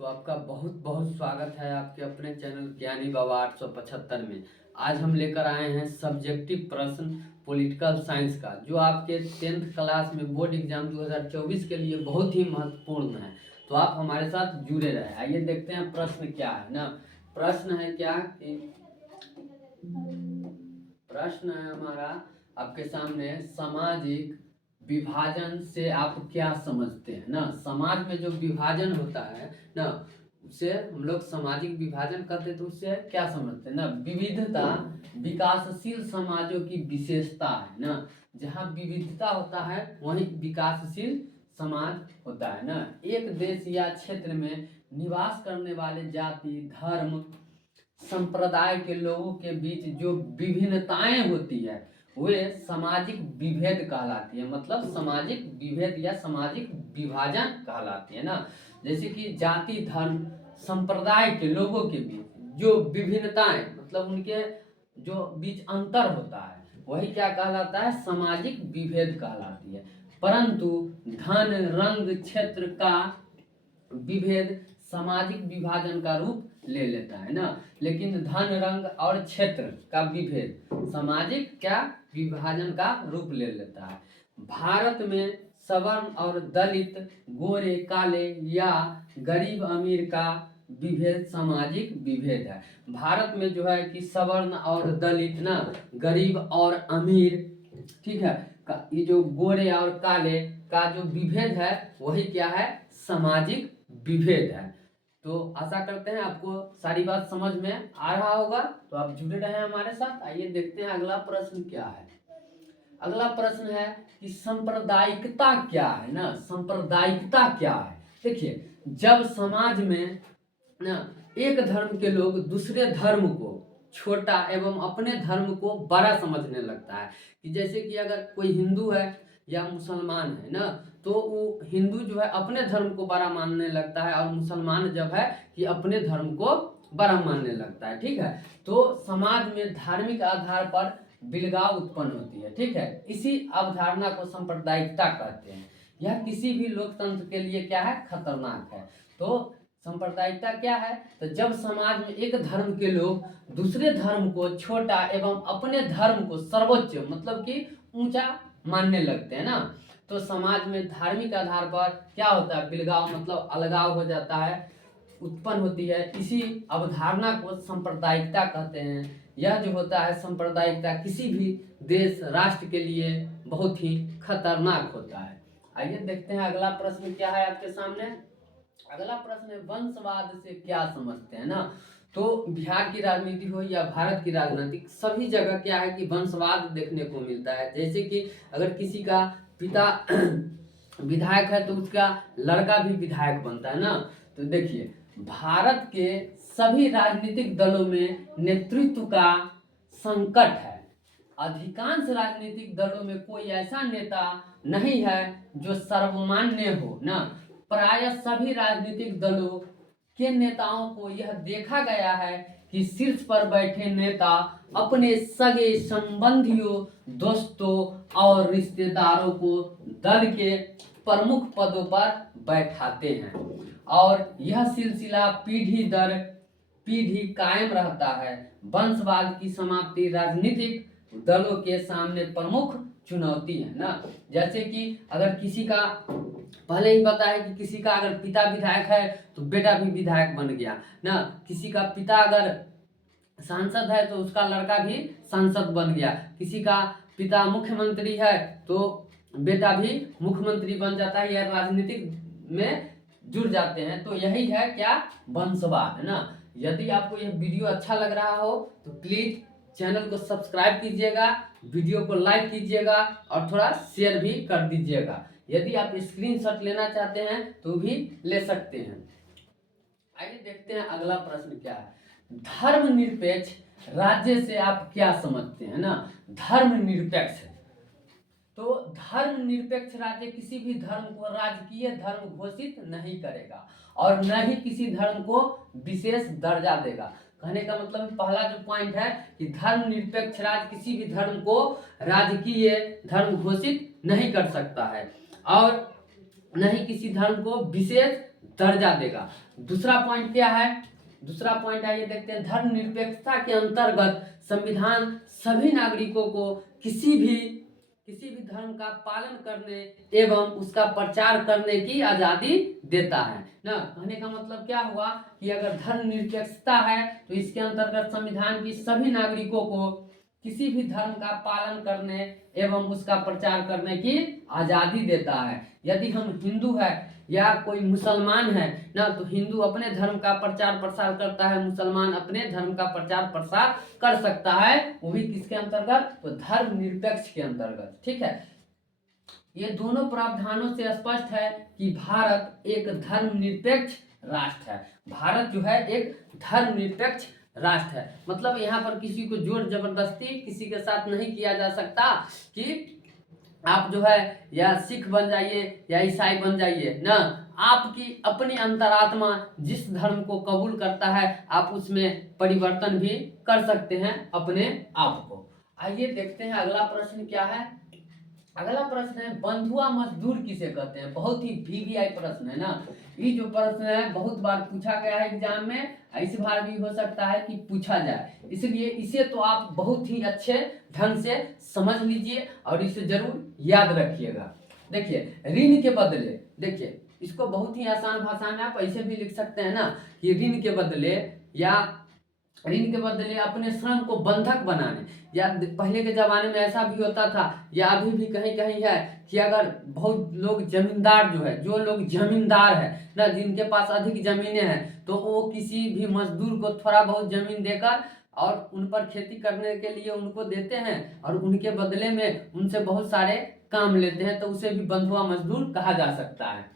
तो आपका बहुत बहुत स्वागत है आपके अपने चैनल ज्ञानी बाबा 875 में। आज हम लेकर आए हैं सब्जेक्टिव प्रश्न पॉलिटिकल साइंस का, जो आपके 10th क्लास में बोर्ड एग्जाम 2024 के लिए बहुत ही महत्वपूर्ण है। तो आप हमारे साथ जुड़े रहे। आइए देखते हैं प्रश्न क्या है ना। प्रश्न है क्या कि प्रश्न है हमारा आपके सामने, सामाजिक विभाजन से आप क्या समझते हैं ना। समाज में जो विभाजन होता है ना, उसे हम लोग सामाजिक विभाजन कहते हैं। तो उससे क्या समझते हैं ना, विविधता विकासशील समाजों की विशेषता है ना। जहाँ विविधता होता है वहीं विकासशील समाज होता है ना। एक देश या क्षेत्र में निवास करने वाले जाति, धर्म, संप्रदाय के लोगों के बीच जो विभिन्नताएं होती है वे सामाजिक विभेद कहलाती है। मतलब सामाजिक विभेद या सामाजिक विभाजन कहलाती है ना। जैसे कि जाति, धर्म, संप्रदाय के लोगों के बीच जो विभिन्नताएं, मतलब उनके जो बीच अंतर होता है वही क्या कहलाता है, सामाजिक विभेद कहलाती है। परंतु धन, रंग, क्षेत्र का विभेद सामाजिक विभाजन का रूप ले लेता है ना। लेकिन धन, रंग और क्षेत्र का विभेद सामाजिक क्या विभाजन का रूप ले लेता है। भारत में सवर्ण और दलित, गोरे काले या गरीब अमीर का विभेद सामाजिक विभेद है। भारत में जो है कि सवर्ण और दलित ना, गरीब और अमीर, ठीक है, ये जो गोरे और काले का जो विभेद है वही क्या है, सामाजिक विभेद है। तो आशा करते हैं आपको सारी बात समझ में आ रहा होगा। तो आप जुड़े रहे हमारे साथ। आइए देखते हैं अगला प्रश्न क्या है। अगला प्रश्न है कि सांप्रदायिकता क्या है ना। सांप्रदायिकता क्या है। देखिए, जब समाज में ना एक धर्म के लोग दूसरे धर्म को छोटा एवं अपने धर्म को बड़ा समझने लगता है, कि जैसे कि अगर कोई हिंदू है या मुसलमान है ना, तो वो हिंदू जो है अपने धर्म को बड़ा मानने लगता है और मुसलमान जब है कि अपने धर्म को बड़ा मानने लगता है। ठीक है, तो समाज में धार्मिक आधार पर बिलगाव उत्पन्न होती है। ठीक है, इसी अवधारणा को सांप्रदायिकता कहते हैं। यह किसी भी लोकतंत्र के लिए क्या है, खतरनाक है। तो सांप्रदायिकता क्या है, तो जब समाज में एक धर्म के लोग दूसरे धर्म को छोटा एवं अपने धर्म को सर्वोच्च, मतलब कि ऊंचा मानने लगते हैं ना, तो समाज में धार्मिक आधार पर क्या होता है, बिलगाव मतलब अलगाव हो जाता है, उत्पन्न होती है। इसी अवधारणा को सांप्रदायिकता कहते हैं। यह जो होता है सांप्रदायिकता किसी भी देश, राष्ट्र के लिए बहुत ही खतरनाक होता है। आइए देखते हैं अगला प्रश्न क्या है आपके सामने। अगला प्रश्न है, वंशवाद से क्या समझते हैं ना। तो बिहार की राजनीति हो या भारत की राजनीति, सभी जगह क्या है कि वंशवाद देखने को मिलता है। जैसे कि अगर किसी का पिता विधायक है तो उसका लड़का भी विधायक बनता है ना। तो देखिए, भारत के सभी राजनीतिक दलों में नेतृत्व का संकट है। अधिकांश राजनीतिक दलों में कोई ऐसा नेता नहीं है जो सर्वमान्य हो ना। प्राय सभी राजनीतिक दलों के नेताओं को यह देखा गया है कि शीर्ष पर बैठे नेता अपने सगे संबंधियों, दोस्तों और रिश्तेदारों को दल के प्रमुख पदों पर बैठाते हैं और यह सिलसिला पीढ़ी दर पीढ़ी कायम रहता है। वंशवाद की समाप्ति राजनीतिक दलों के सामने प्रमुख चुनौती है ना। जैसे कि अगर किसी का, पहले ही पता है कि किसी का अगर पिता विधायक है तो बेटा भी विधायक बन गया ना। किसी का पिता अगर सांसद है तो उसका लड़का भी सांसद बन गया। किसी का पिता मुख्यमंत्री है तो बेटा भी मुख्यमंत्री बन जाता है, या राजनीतिक में जुड़ जाते हैं। तो यही है क्या, वंशवाद है ना। यदि आपको यह वीडियो अच्छा लग रहा हो तो प्लीज चैनल को सब्सक्राइब कीजिएगा, वीडियो को लाइक कीजिएगा और थोड़ा शेयर भी कर दीजिएगा। यदि आप स्क्रीनशॉट लेना चाहते हैं तो भी ले सकते हैं। आइए देखते हैं अगला प्रश्न क्या है। धर्मनिरपेक्ष राज्य से आप क्या समझते हैं ना। धर्मनिरपेक्ष, तो धर्मनिरपेक्ष राज्य किसी भी धर्म को राजकीय धर्म घोषित नहीं करेगा और न ही किसी धर्म को विशेष दर्जा देगा। कहने का मतलब पहला जो पॉइंट है कि धर्मनिरपेक्ष राज्य किसी भी धर्म को राजकीय धर्म घोषित नहीं कर सकता है और न ही किसी धर्म को विशेष दर्जा देगा। दूसरा पॉइंट क्या है, दूसरा पॉइंट आइए देखते हैं। धर्मनिरपेक्षता के अंतर्गत संविधान सभी नागरिकों को किसी भी धर्म का पालन करने एवं उसका प्रचार करने की आजादी देता है ना। कहने का मतलब क्या हुआ कि अगर धर्मनिरपेक्षता है तो इसके अंतर्गत संविधान की सभी नागरिकों को किसी भी धर्म का पालन करने एवं उसका प्रचार करने की आजादी देता है। यदि हम हिंदू है या कोई मुसलमान है ना, तो हिंदू अपने धर्म का प्रचार प्रसार करता है, मुसलमान अपने धर्म का प्रचार प्रसार कर सकता है, वो भी किसके अंतर्गत, तो धर्मनिरपेक्ष के अंतर्गत। ठीक है, ये दोनों प्रावधानों से स्पष्ट है कि भारत एक धर्मनिरपेक्ष राष्ट्र है। भारत जो है एक धर्मनिरपेक्ष राष्ट्र है। मतलब यहाँ पर किसी को जोर जबरदस्ती किसी के साथ नहीं किया जा सकता कि आप जो है या सिख बन जाइए या ईसाई बन जाइए ना। आपकी अपनी अंतरात्मा जिस धर्म को कबूल करता है आप उसमें परिवर्तन भी कर सकते हैं अपने आप को। आइए देखते हैं अगला प्रश्न क्या है। अगला प्रश्न है बंधुआ मजदूर किसे कहते हैं। बहुत ही वीवीआई प्रश्न है ना। ये जो प्रश्न है बहुत बार पूछा गया है एग्जाम में, इस बार भी हो सकता है कि पूछा जाए, इसलिए इसे तो आप बहुत ही अच्छे ढंग से समझ लीजिए और इसे जरूर याद रखिएगा। देखिए ऋण के बदले, देखिए इसको बहुत ही आसान भाषा में आप ऐसे भी लिख सकते हैं ना कि ऋण के बदले या ऋण के बदले अपने श्रम को बंधक बनाने, या पहले के जमाने में ऐसा भी होता था या अभी भी कहीं कहीं है कि अगर बहुत लोग जमींदार जो है, जो लोग जमींदार है ना, जिनके पास अधिक जमीनें हैं, तो वो किसी भी मजदूर को थोड़ा बहुत जमीन देकर और उन पर खेती करने के लिए उनको देते हैं और उनके बदले में उनसे बहुत सारे काम लेते हैं, तो उसे भी बंधुआ मजदूर कहा जा सकता है।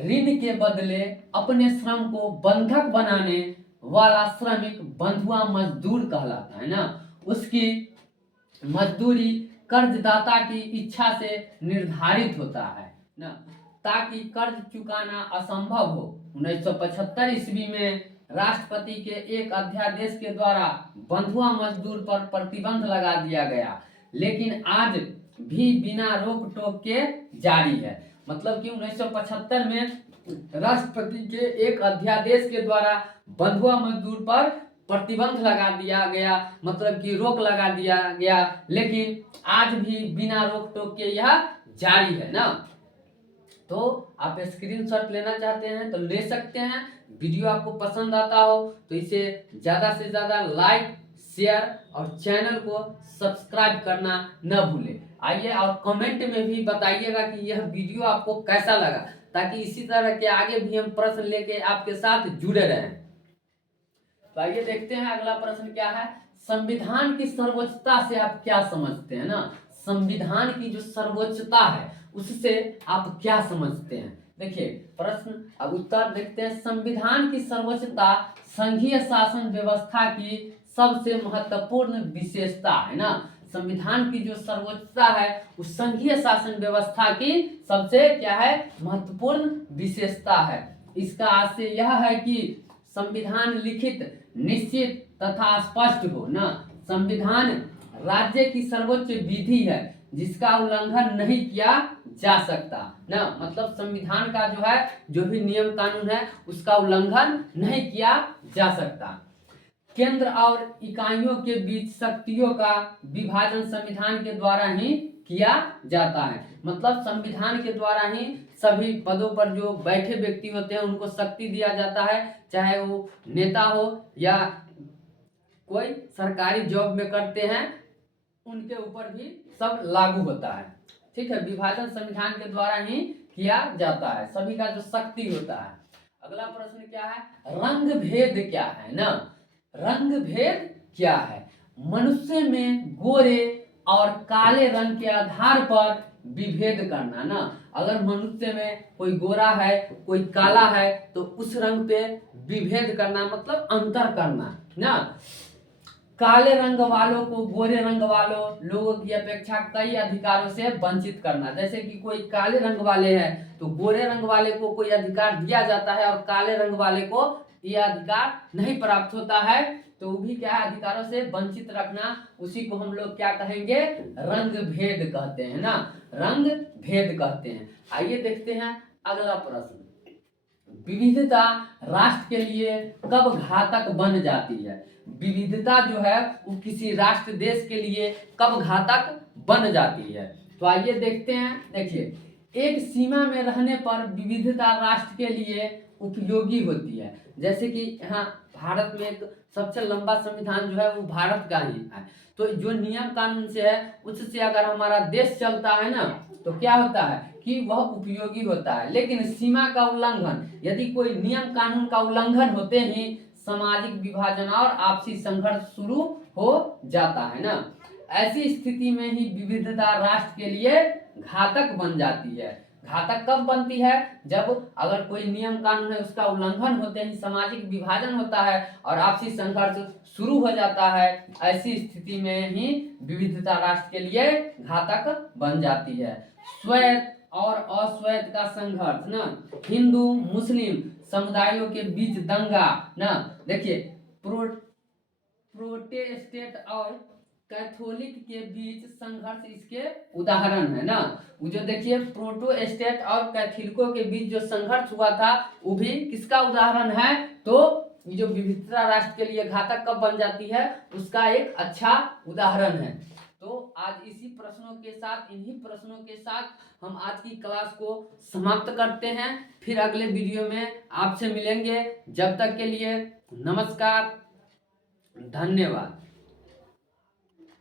ऋण के बदले अपने श्रम को बंधक बनाने वाला श्रमिक बंधुआ मजदूर कहलाता है ना। उसकी मजदूरी कर्जदाता की इच्छा से निर्धारित होता है ना, ताकि कर्ज चुकाना असंभव हो। 1975 ईस्वी में राष्ट्रपति के एक अध्यादेश के द्वारा बंधुआ मजदूर पर प्रतिबंध लगा दिया गया, लेकिन आज भी बिना रोक टोक के जारी है। मतलब कि 1975 में राष्ट्रपति के एक अध्यादेश के द्वारा बंधुआ मजदूर पर प्रतिबंध लगा दिया गया, मतलब कि रोक लगा दिया गया, लेकिन आज भी बिना रोक टोक के यह जारी है ना। तो आप स्क्रीनशॉट लेना चाहते हैं तो ले सकते हैं। वीडियो आपको पसंद आता हो तो इसे ज़्यादा से ज़्यादा लाइक शेयर और चैनल को सब्सक्राइब करना न भूलें। आइए और कमेंट में भी बताइएगा कि यह वीडियो आपको कैसा लगा, ताकि इसी तरह के आगे भी हम प्रश्न लेके आपके साथ जुड़े रहें। तो आइए देखते हैं अगला प्रश्न क्या है। संविधान की सर्वोच्चता से आप क्या समझते हैं ना। संविधान की जो सर्वोच्चता है उससे आप क्या समझते हैं। देखिए प्रश्न, अब उत्तर देखते हैं। संविधान की सर्वोच्चता संघीय शासन व्यवस्था की सबसे महत्वपूर्ण विशेषता है ना। संविधान की जो सर्वोच्चता है उस संघीय शासन व्यवस्था की सबसे क्या है, महत्वपूर्ण विशेषता है। इसका आशय यह है कि संविधान लिखित, निश्चित तथा स्पष्ट हो ना। संविधान राज्य की सर्वोच्च विधि है जिसका उल्लंघन नहीं किया जा सकता ना। मतलब संविधान का जो है, जो भी नियम कानून है उसका उल्लंघन नहीं किया जा सकता। केंद्र और इकाइयों के बीच शक्तियों का विभाजन संविधान के द्वारा ही किया जाता है। मतलब संविधान के द्वारा ही सभी पदों पर जो बैठे व्यक्ति होते हैं उनको शक्ति दिया जाता है, चाहे वो नेता हो या कोई सरकारी जॉब में करते हैं, उनके ऊपर भी सब लागू होता है। ठीक है, विभाजन संविधान के द्वारा ही किया जाता है, सभी का जो शक्ति होता है। अगला प्रश्न क्या है, रंग भेद क्या है ना। रंग भेद क्या है। मनुष्य में गोरे और काले रंग के आधार पर विभेद करना ना। अगर मनुष्य में कोई गोरा है कोई काला है तो उस रंग पे विभेद करना, मतलब अंतर करना ना। काले रंग वालों को गोरे रंग वालों लोगों की अपेक्षा कई अधिकारों से वंचित करना। जैसे कि कोई काले रंग वाले हैं तो गोरे रंग वाले को कोई अधिकार दिया जाता है और काले रंग वाले को यह अधिकार नहीं प्राप्त होता है, तो वो भी क्या है, अधिकारों से वंचित रखना। उसी को हम लोग क्या कहेंगे, रंग भेद कहते हैं ना, रंग भेद कहते हैं। आइए देखते हैं अगला प्रश्न। विविधता राष्ट्र के लिए कब घातक बन जाती है? विविधता जो है वो किसी राष्ट्र देश के लिए कब घातक बन जाती है? तो आइए देखते हैं। देखिए, एक सीमा में रहने पर विविधता राष्ट्र के लिए उपयोगी होती है। जैसे कि यहाँ भारत में एक सबसे लंबा संविधान जो है वो भारत का ही है। तो जो नियम कानून से है उससे अगर हमारा देश चलता है ना तो क्या होता है कि वह उपयोगी होता है। लेकिन सीमा का उल्लंघन, यदि कोई नियम कानून का उल्लंघन होते ही सामाजिक विभाजन और आपसी संघर्ष शुरू हो जाता है ना। ऐसी स्थिति में ही विविधता राष्ट्र के लिए घातक बन जाती है। घातक कब बनती है? जब अगर कोई नियम कानून है उसका उल्लंघन होते ही सामाजिक विभाजन होता है और आपसी संघर्ष शुरू हो जाता है। ऐसी स्थिति में ही विविधता राष्ट्र के लिए घातक बन जाती है। स्वैत और अस्वैत का संघर्ष ना, हिंदू मुस्लिम समुदायों के बीच दंगा ना। देखिए, प्रोटेस्टेंट और कैथोलिक के बीच संघर्ष इसके उदाहरण है ना। वो जो देखिए प्रोटेस्टेंट और कैथोलिकों के बीच जो संघर्ष हुआ था वो भी किसका उदाहरण है? तो ये जो विविधता राष्ट्र के लिए घातक कब बन जाती है उसका एक अच्छा उदाहरण है। तो आज इसी प्रश्नों के साथ, इन्हीं प्रश्नों के साथ हम आज की क्लास को समाप्त करते हैं। फिर अगले वीडियो में आपसे मिलेंगे। जब तक के लिए नमस्कार, धन्यवाद।